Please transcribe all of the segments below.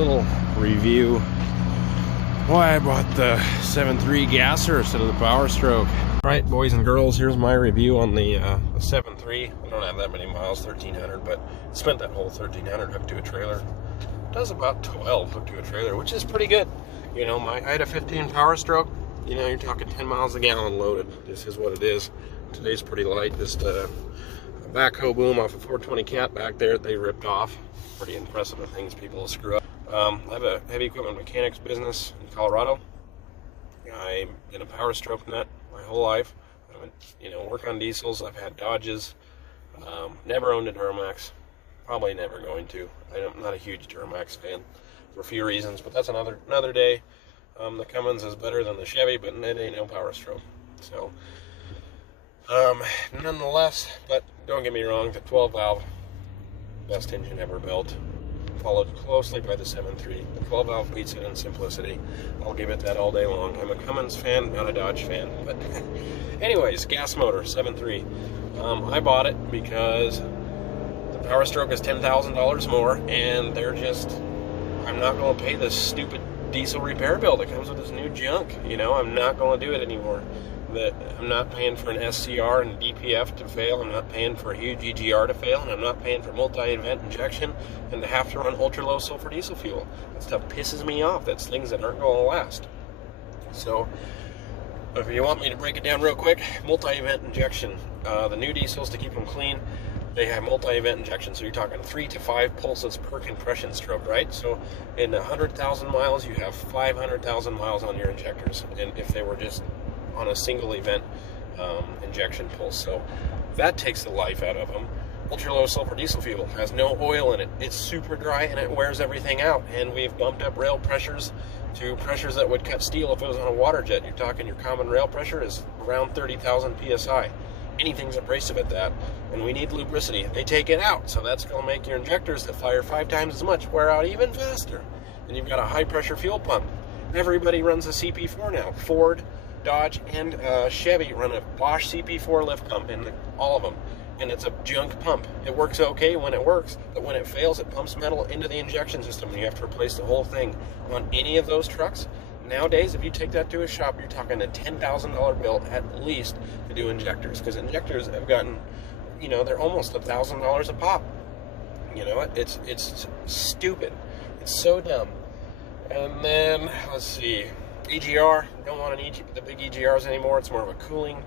little review why I bought the 7.3 gasser instead of the Power Stroke. Alright, boys and girls, here's my review on the 7.3. I don't have that many miles, 1,300, but spent that whole 1,300 hooked to a trailer. It does about 12 hooked to a trailer, which is pretty good. You know, I had a 15 Power Stroke. You know, you're talking 10 miles a gallon loaded. This is what it is. Today's pretty light. Just a backhoe boom off a 420 cat back there they ripped off. Pretty impressive the things people screw up. I have a heavy equipment mechanics business in Colorado. I'm in a Power Stroke nut my whole life. Work on diesels. I've had Dodges. Never owned a Duramax. Probably never going to. I'm not a huge Duramax fan for a few reasons, but that's another day. The Cummins is better than the Chevy, but it ain't no Power Stroke. So, nonetheless, but don't get me wrong, the 12 valve, best engine ever built, followed closely by the 7.3. The 12 valve beats it in simplicity. I'll give it that all day long. I'm a Cummins fan, not a Dodge fan. But anyways, gas motor, 7.3. I bought it because the Power Stroke is $10,000 more, and I'm not going to pay this stupid diesel repair bill that comes with this new junk. You know, I'm not going to do it anymore. I'm not paying for an SCR and DPF to fail. I'm not paying for a huge EGR to fail, and I'm not paying for multi-event injection and to have to run ultra-low sulfur diesel fuel. That stuff pisses me off. That's things that aren't going to last. So, if you want me to break it down real quick, multi-event injection. The new diesels, to keep them clean, they have multi-event injection, so you're talking 3 to 5 pulses per compression stroke, right? So in 100,000 miles, you have 500,000 miles on your injectors, and if they were just on a single event injection pulse. So that takes the life out of them. Ultra-low sulfur diesel fuel has no oil in it. It's super dry, and it wears everything out, and we've bumped up rail pressures to pressures that would cut steel if it was on a water jet. You're talking your common rail pressure is around 30,000 psi. Anything's abrasive at that, and we need lubricity. They take it out, so that's going to make your injectors that fire 5 times as much wear out even faster. And you've got a high-pressure fuel pump. Everybody runs a CP4 now. Ford, Dodge, and Chevy run a Bosch CP4 lift pump in all of them, and it's a junk pump. It works okay when it works, but when it fails, it pumps metal into the injection system, and you have to replace the whole thing. On any of those trucks, nowadays, if you take that to a shop, you're talking a $10,000 bill at least to do injectors, because injectors have gotten, they're almost $1,000 a pop. You know, it's stupid. It's so dumb. And then, let's see, EGR, don't want the big EGRs anymore. It's more of a cooling.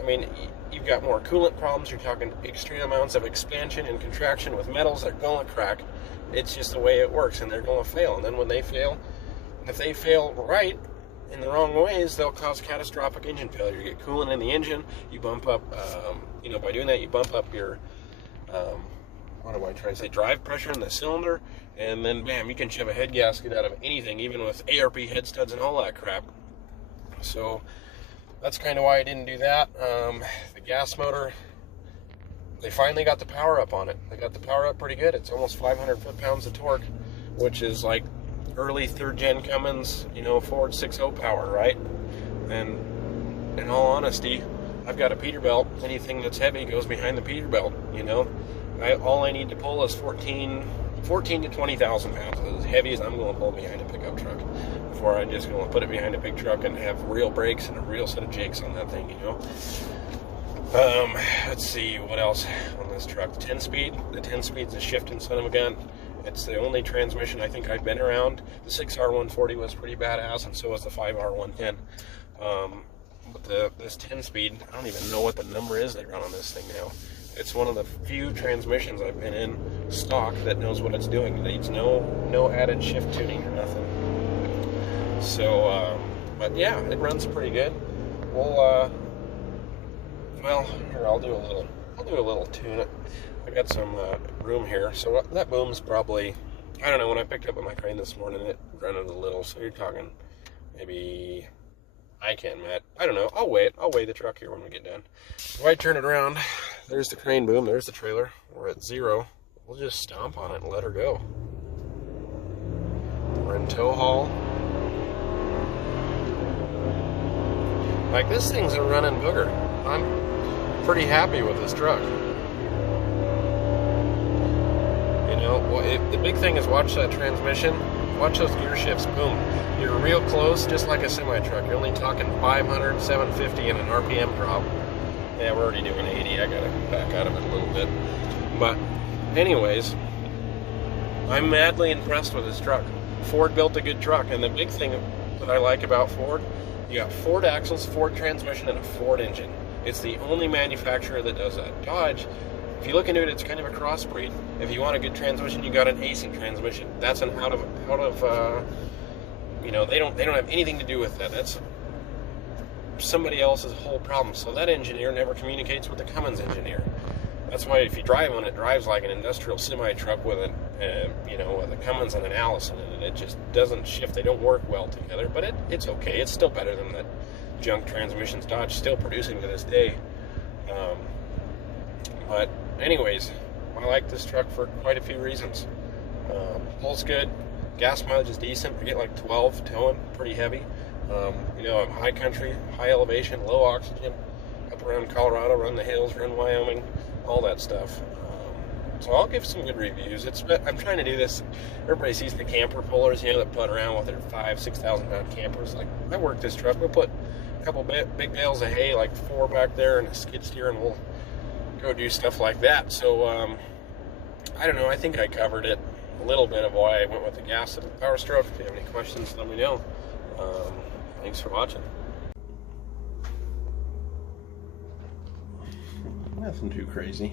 I mean, you've got more coolant problems. You're talking extreme amounts of expansion and contraction with metals that are going to crack. It's just the way it works, and they're going to fail. And then when they fail, if they fail right in the wrong ways, they'll cause catastrophic engine failure. You get coolant in the engine, you bump up, by doing that, you bump up your, drive pressure in the cylinder, and then bam, you can shove a head gasket out of anything, even with ARP head studs and all that crap. So that's kind of why I didn't do that. The gas motor, they finally got the power up on it. They got the power up pretty good. It's almost 500 foot-pounds of torque, which is like early 3rd gen Cummins, Ford 6.0 power, right? And in all honesty, I've got a Peterbilt. Anything that's heavy goes behind the Peterbilt, all I need to pull is 14 to 20,000 pounds. As heavy as I'm going to pull behind a pickup truck, before I'm just going to put it behind a big truck and have real brakes and a real set of jakes on that thing, Let's see, what else on this truck? The 10-speed. The 10-speed's a shifting son of a gun. It's the only transmission I think I've been around. The 6R140 was pretty badass, and so was the 5R110. But this 10-speed, I don't even know what the number is they run on this thing now. It's one of the few transmissions I've been in stock that knows what it's doing. It needs no added shift tuning or nothing. So, but yeah, it runs pretty good. Well, here, I'll do a little tune it. I got some room here, so that boom's probably, I don't know, when I picked up at my crane this morning, it grunted a little, so you're talking maybe, I can't, Matt, I don't know, I'll weigh the truck here when we get done. If I turn it around, there's the crane boom, there's the trailer, we're at 0, we'll just stomp on it and let her go. We're in tow haul. Like, this thing's a running booger. I'm pretty happy with this truck. The big thing is watch that transmission, watch those gear shifts. Boom, you're real close, just like a semi truck. You're only talking 500, 750 and an RPM drop. Yeah, we're already doing 80. I gotta back out of it a little bit. But anyways, I'm madly impressed with this truck. Ford built a good truck, and the big thing that I like about Ford, you got Ford axles, Ford transmission, and a Ford engine. It's the only manufacturer that does that. Dodge, if you look into it, it's kind of a crossbreed. If you want a good transmission, you got an acing transmission. That's an out of you know, they don't have anything to do with that. That's somebody else's whole problem. So that engineer never communicates with the Cummins engineer. That's why if you drive one, it drives like an industrial semi truck with a, you know, with a Cummins and an Allison in it. It just doesn't shift. They don't work well together. But it's okay. It's still better than that junk transmissions Dodge still producing to this day. But anyways, I like this truck for quite a few reasons. Pulls good, gas mileage is decent. I get like 12 towing, pretty heavy. You know, I'm high country, high elevation, low oxygen, up around Colorado, run the hills, run Wyoming, all that stuff. So I'll give some good reviews. I'm trying to do this. Everybody sees the camper pullers, you know, that put around with their 5,000-6,000 pound campers. Like, I work this truck. We'll put a couple big bales of hay, like 4 back there, and a skid steer, and we'll go do stuff like that. So I don't know. I think I covered it a little bit of why I went with the gas and the Power Stroke. If you have any questions, let me know. Thanks for watching. Nothing too crazy.